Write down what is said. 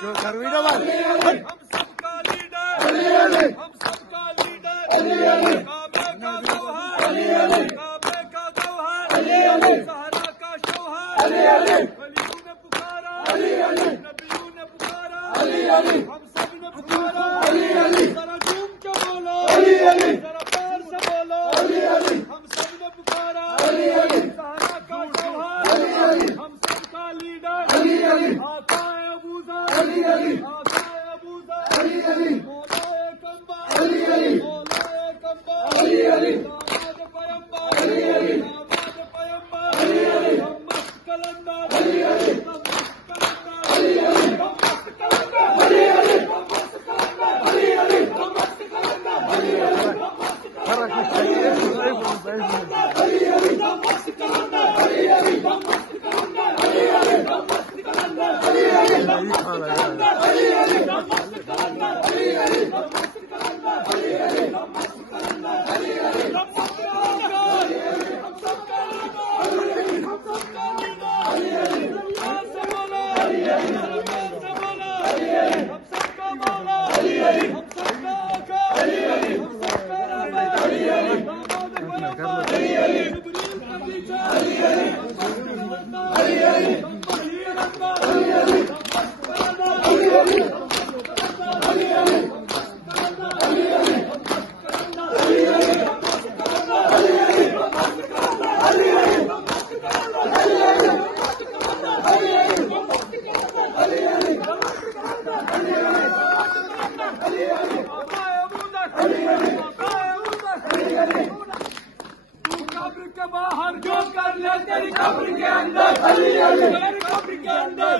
क्यों करवीना बात? हम सबका लीडर, हम सबका लीडर, काबे का गौहर, काबे का गौहर, सहरा का शौहर, वलियों ने पुकारा, नबियों ने पुकारा, हम सब ने पुकारा, जरा झूम के बोलो, जरा प्यार से बोलो, हम सब ने पुकारा, सहरा का शौहर, हम सबका लीडर, आका है अबूज़र, आका है अबूज़र, मौलाए कंबा, मौलाए कंबा, दामाद पैगंबर, दामाद पैगंबर, हम मस्त कलंदर, हम मस्त कलंदर, हम मस्त कलंदर, हम मस्त कलंदर, हम मस्त कलंदर, हम मस्त बाहर जो कर ले तेरी कब्र के अंदर, तेरी कब्र के अंदर।